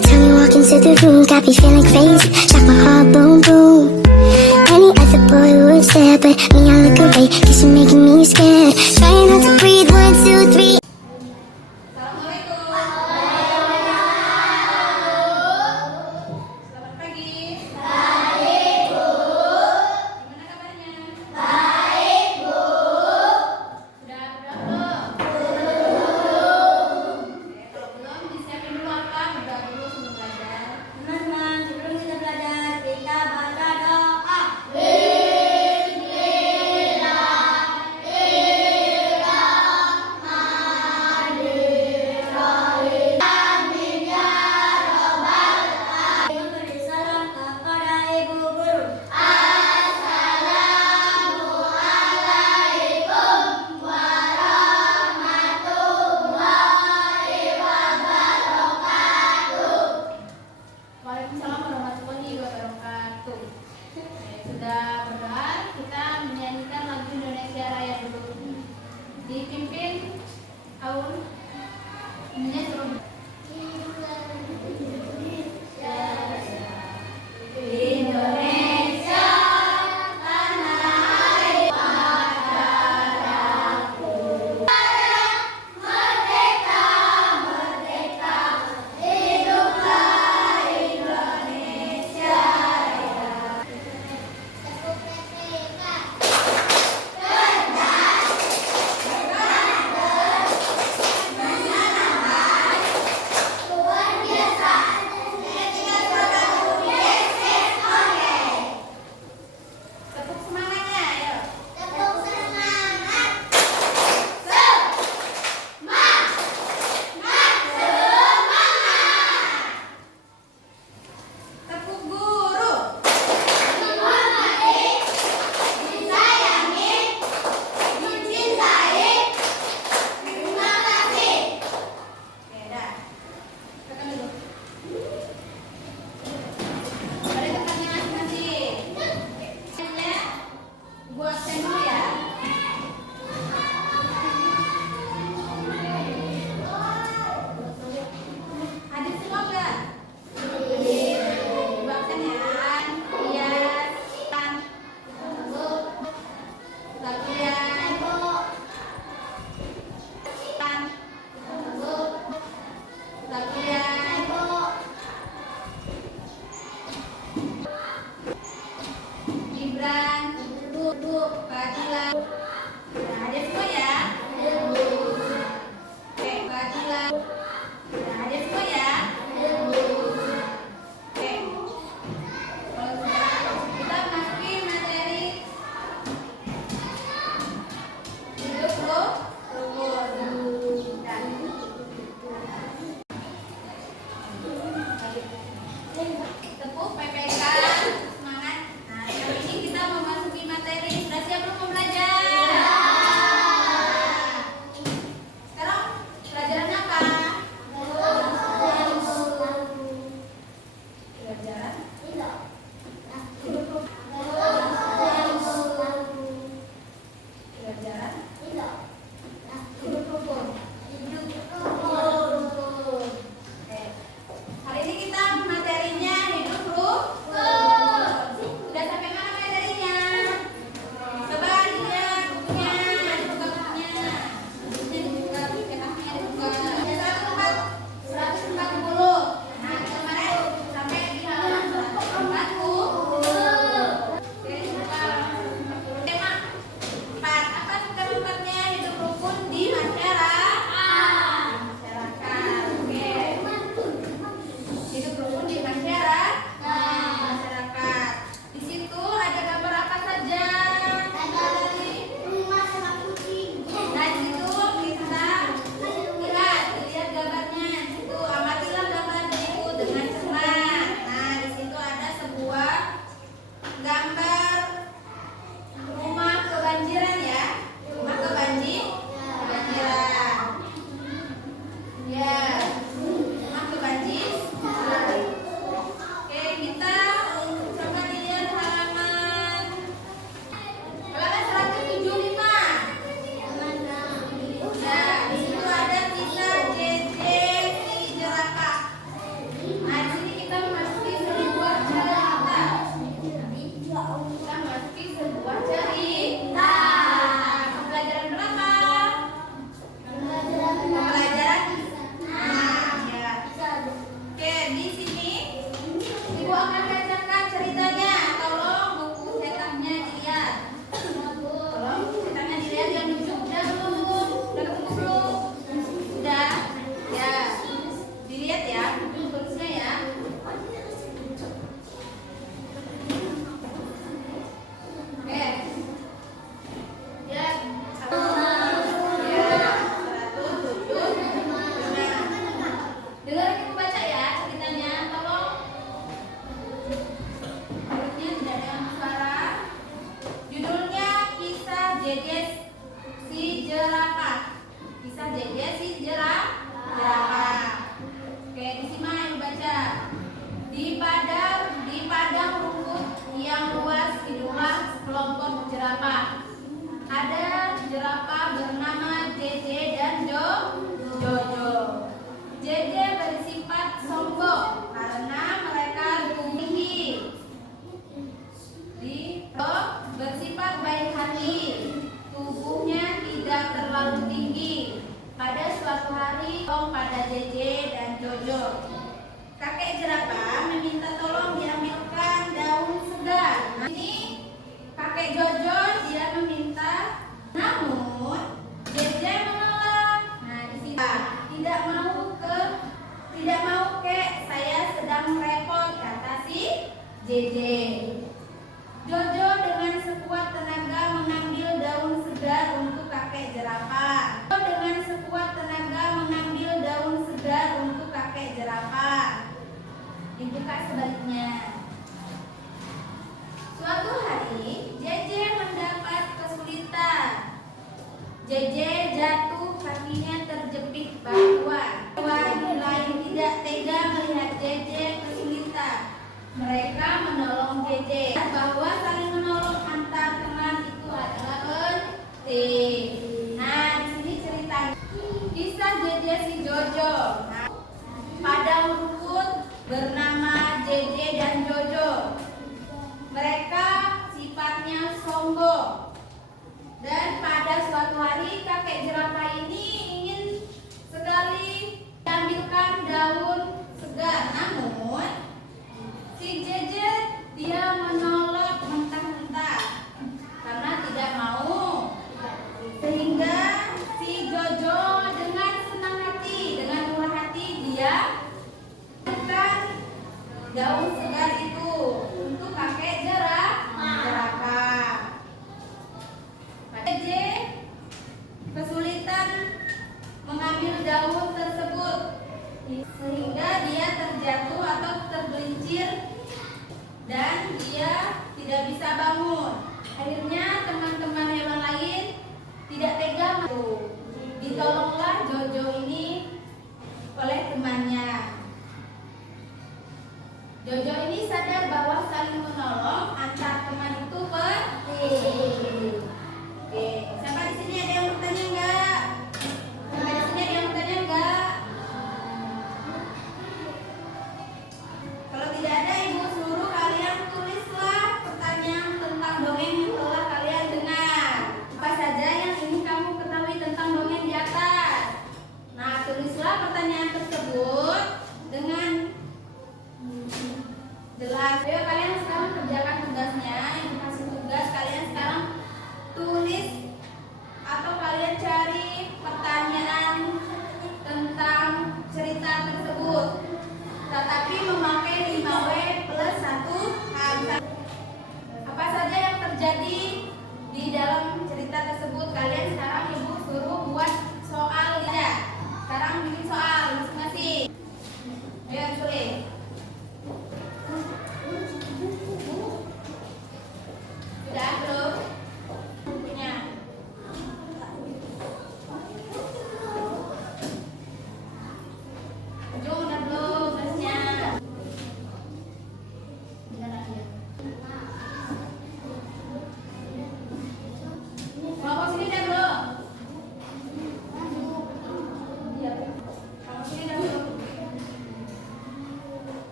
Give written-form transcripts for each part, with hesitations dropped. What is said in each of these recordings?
time you walk into the room, got me feeling crazy, shock my heart, boom, boom. Any other boy would stare, but me, I look away, cause you're making me scared. Trying not to breathe, 1, 2, 3. disimak, ibu baca. Di padang rumput yang luas hiduplah sekelompok jerapah. Ada jerapah bernama JJ dan Jojo. JJ bersifat sombong karena mereka tinggi. Bersifat baik hati, tubuhnya tidak terlalu tinggi. Pada suatu hari, pada JJ dan Jojo, kakek jerapah meminta tolong diambilkan daun segar. Nah, ini kakek Jojo dia meminta, namun JJ menolak. Nah, di sini tidak mau kek, saya sedang repot, kata si JJ. Jojo dengan sekuat tenaga mengambil daun segar untuk kakek jerapah. Dengan sekuat tenaga mengambil daun segar untuk kakek jerapah. Dibuka sebaliknya. Suatu hari, JJ mendapat kesulitan. JJ jatuh, kakinya terjepit batuan. Kawan lain tidak tega melihat JJ kesulitan. Mereka menolong JJ. Bahwa saling menolong antar teman itu adalah penting. Nah, di sini ceritanya kisah JJ si Jojo. Nah, padang rumput bernama JJ dan Jojo. Mereka sifatnya sombong. Dan pada suatu hari kakek jerapah ini ingin sekali diambilkan daun segar. Namun si JJ dia menolak mentah-mentah karena tidak mau. Sehingga si Jojo dengan senang hati, dengan murah hati dia mengambilkan daun segar itu untuk kakek jerapah. JJ kesulitan mengambil daun tersebut sehingga dia terjatuh atau tergelincir dan dia tidak bisa bangun. Akhirnya teman-teman hewan lain tidak tega masuk. Ditolonglah Jojo ini oleh temannya. Jojo ini sadar bahwa saling menolong antar teman itu penting. Oke, sampai di sini ada yang bertanya enggak? Sampai di sini ada yang bertanya enggak? Kalau tidak ada, ibu suruh kalian tulislah pertanyaan tentang dongeng yang telah kalian dengar. Apa saja yang ingin kamu ketahui tentang dongeng di atas. Nah, tulislah pertanyaan tersebut dengan jelas. Ayo kalian sekarang kerjakan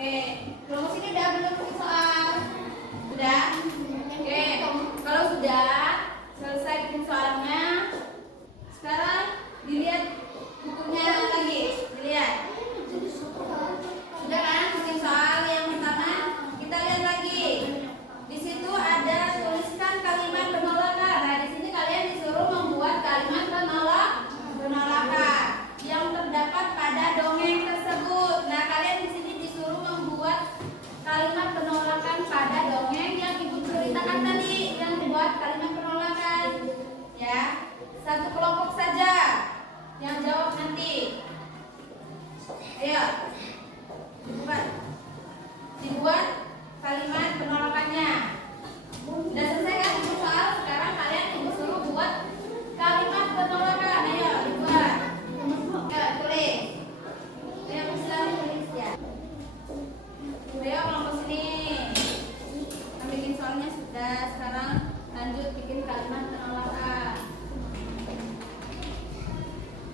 Oke, kelompok sini udah belum bikin soal? Sudah? Oke, kalau sudah selesai bikin soalnya, sekarang dilihat bukunya lagi, dilihat. Sudah kan bikin soal yang pertama? Kita lihat lagi. Di situ ada tuliskan kalimat penolakan. Nah, di sini kalian disuruh membuat kalimat penolakan yang terdapat pada dongeng tersebut. Nah, kalian di sini disuruh membuat kalimat penolakan pada dongeng yang ibu ceritakan tadi, yang dibuat kalimat penolakan. Ya, satu kelompok saja yang jawab nanti. Ayo, dibuat kalimat penolakannya. Udah selesai kan ibu soal? Sekarang kalian ibu suruh buat kalimat penolakan. Ayo dibuat. Ayo tulis. Ayo silahkan tulis ya. Ayo kelompok sini. Kita bikin soalnya sudah. Sekarang lanjut bikin kalimat penolakan.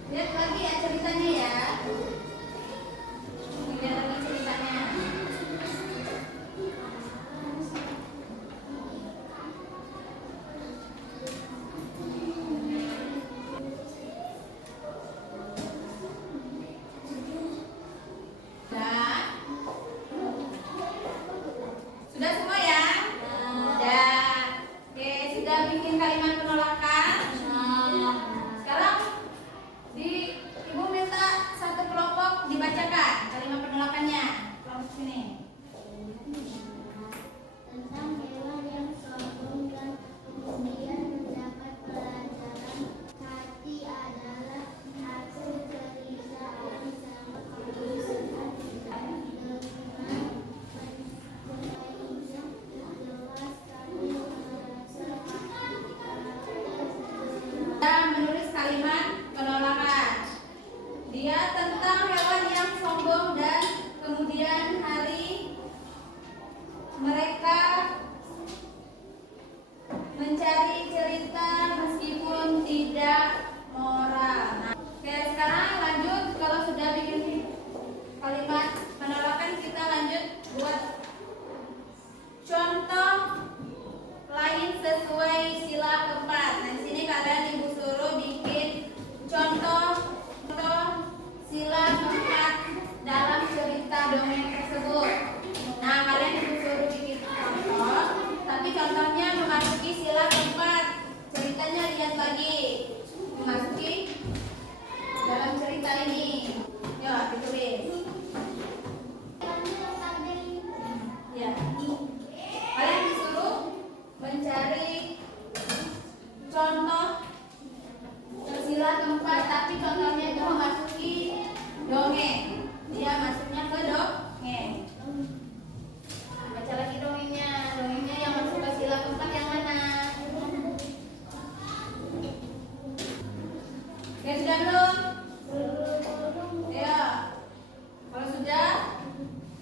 Lihat lagi ya ceritanya ya. Lihat lagi ceritanya. Sudah semua ya? Sudah. Oke, sudah bikin kalimat penolakan. Sekarang ibu minta satu kelompok dibacakan kalimat penolakannya. Kelompok sini. Tentang hewan yang sombong dan kemudian mendapat pelajaran. Hati adalah hasil kerisauan sama kegelisahan dengan Kita menulis kalimat penolakan. Dia tentang hewan yang sombong dan kemudian hari mereka mencari cerita meskipun tidak moral. Nah, oke, sekarang lanjut. Kalau sudah bikin kalimat penolakan, kita lanjut buat contoh lain sesuai sila keempat. Nah, di sini kalian ibu suruh bikin contoh sila keempat dalam cerita dongeng tersebut. Nah, kalian ibu suruh bikin contoh, tapi contohnya memasuki sila keempat. Ceritanya lihat lagi, memasuki dalam cerita ini. Yuk, ditulis. Ya. Kalian disuruh mencari contoh sila keempat, tapi contohnya itu memasuki dongeng. Dia masuknya ke dongeng. Baca lagi dongengnya. Dongengnya yang masuk ke sila keempat yang mana? Oke, sudah belum? Ya. Kalau sudah,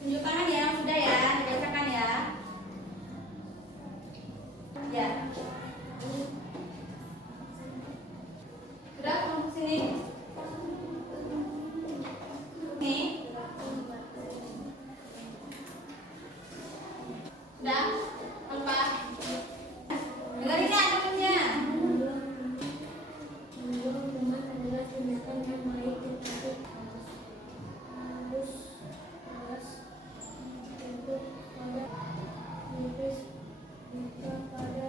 tunjuk tangan ya yang sudah ya, dibacakan ya. Ya. Sudah, kelompok sini. Nih. Sudah? Apa? Dengarin ya temennya. adalah tindakan yang baik, tetapi harus untuk pada tipis bukan pada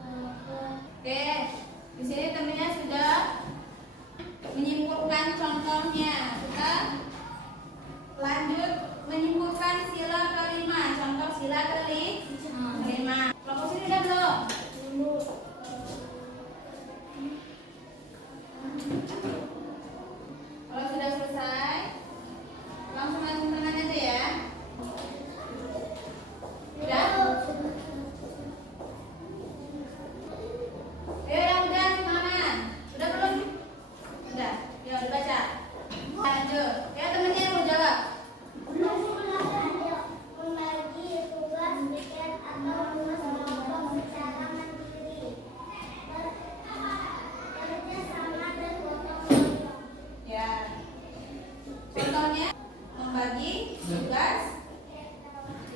apa. Oke, di sini temennya sudah menyimpulkan contohnya. Kita lanjut menyimpulkan sila kelima. Contoh sila kelima. Kelompok sini udah belum? Kalau sudah selesai, langsung tangan aja ya. Udah? Yang udah semangat. Udah belum? Udah. Yuk dibaca. Lanjut. Ya temennya yang mau jawab. Membagi tugas pikir atau tugas kelompok secara mandiri. Kerja sama dan gotong royong. Ya. Contohnya membagi tugas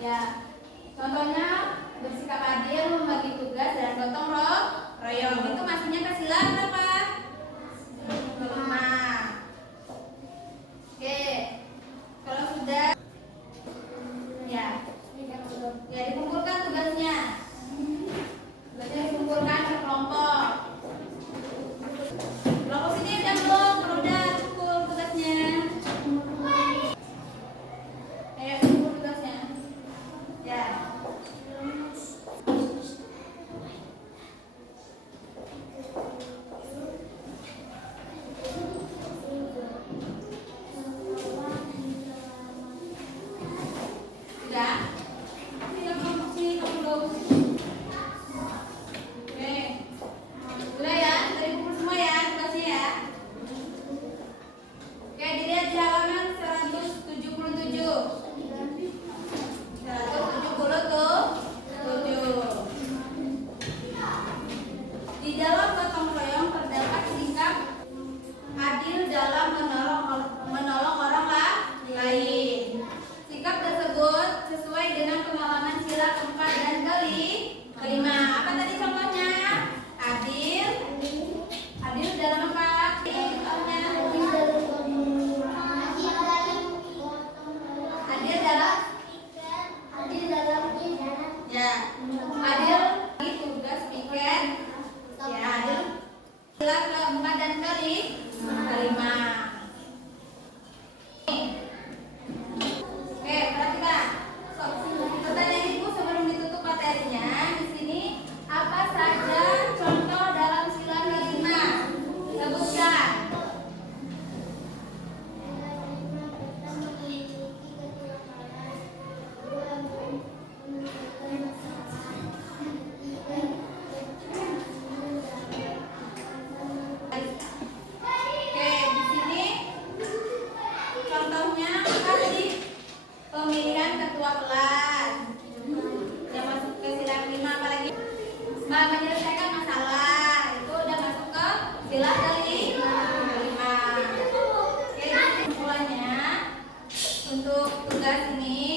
Ya, contohnya bersikap adil, membagi tugas dan gotong royong. Itu masuknya ke sila berapa? Kelima. Oke, kalau sudah, ya, ya dikumpulkan tugasnya. Tugasnya dikumpulkan ke kelompok. Kelompok sini udah belum? Kalau udah kumpul tugasnya. Ayo kumpul tugasnya. Ya. Sudah? Tinggal kelompok sini dulu. Oke. Sudah ya? Dari kumpul semua ya tugasnya ya. Oke, dilihat di halaman 177. 177. Di dalam gotong royong terdapat sikap adil dalam menolong orang lain. Sikap tersebut sesuai dengan pemahaman sila keempat dan kelima. Apa tadi contohnya? Adil. Adil dalam apa? Contohnya. Adil dalam ya. Adil di tugas piket. Ya, adil. Sila keempat dan kelima. Oke, perhatikan. Pertanyaan ibu sebelum ditutup materinya, di sini apa saja contoh dalam sila kelima? Sebutkan. Oke, di sini contohnya apa tadi? Pemilihan ketua kelas. Udah masuk ke sila kelima, apalagi menyelesaikan masalah. Itu udah masuk ke sila kelima. Oke, kesimpulannya untuk tugas ini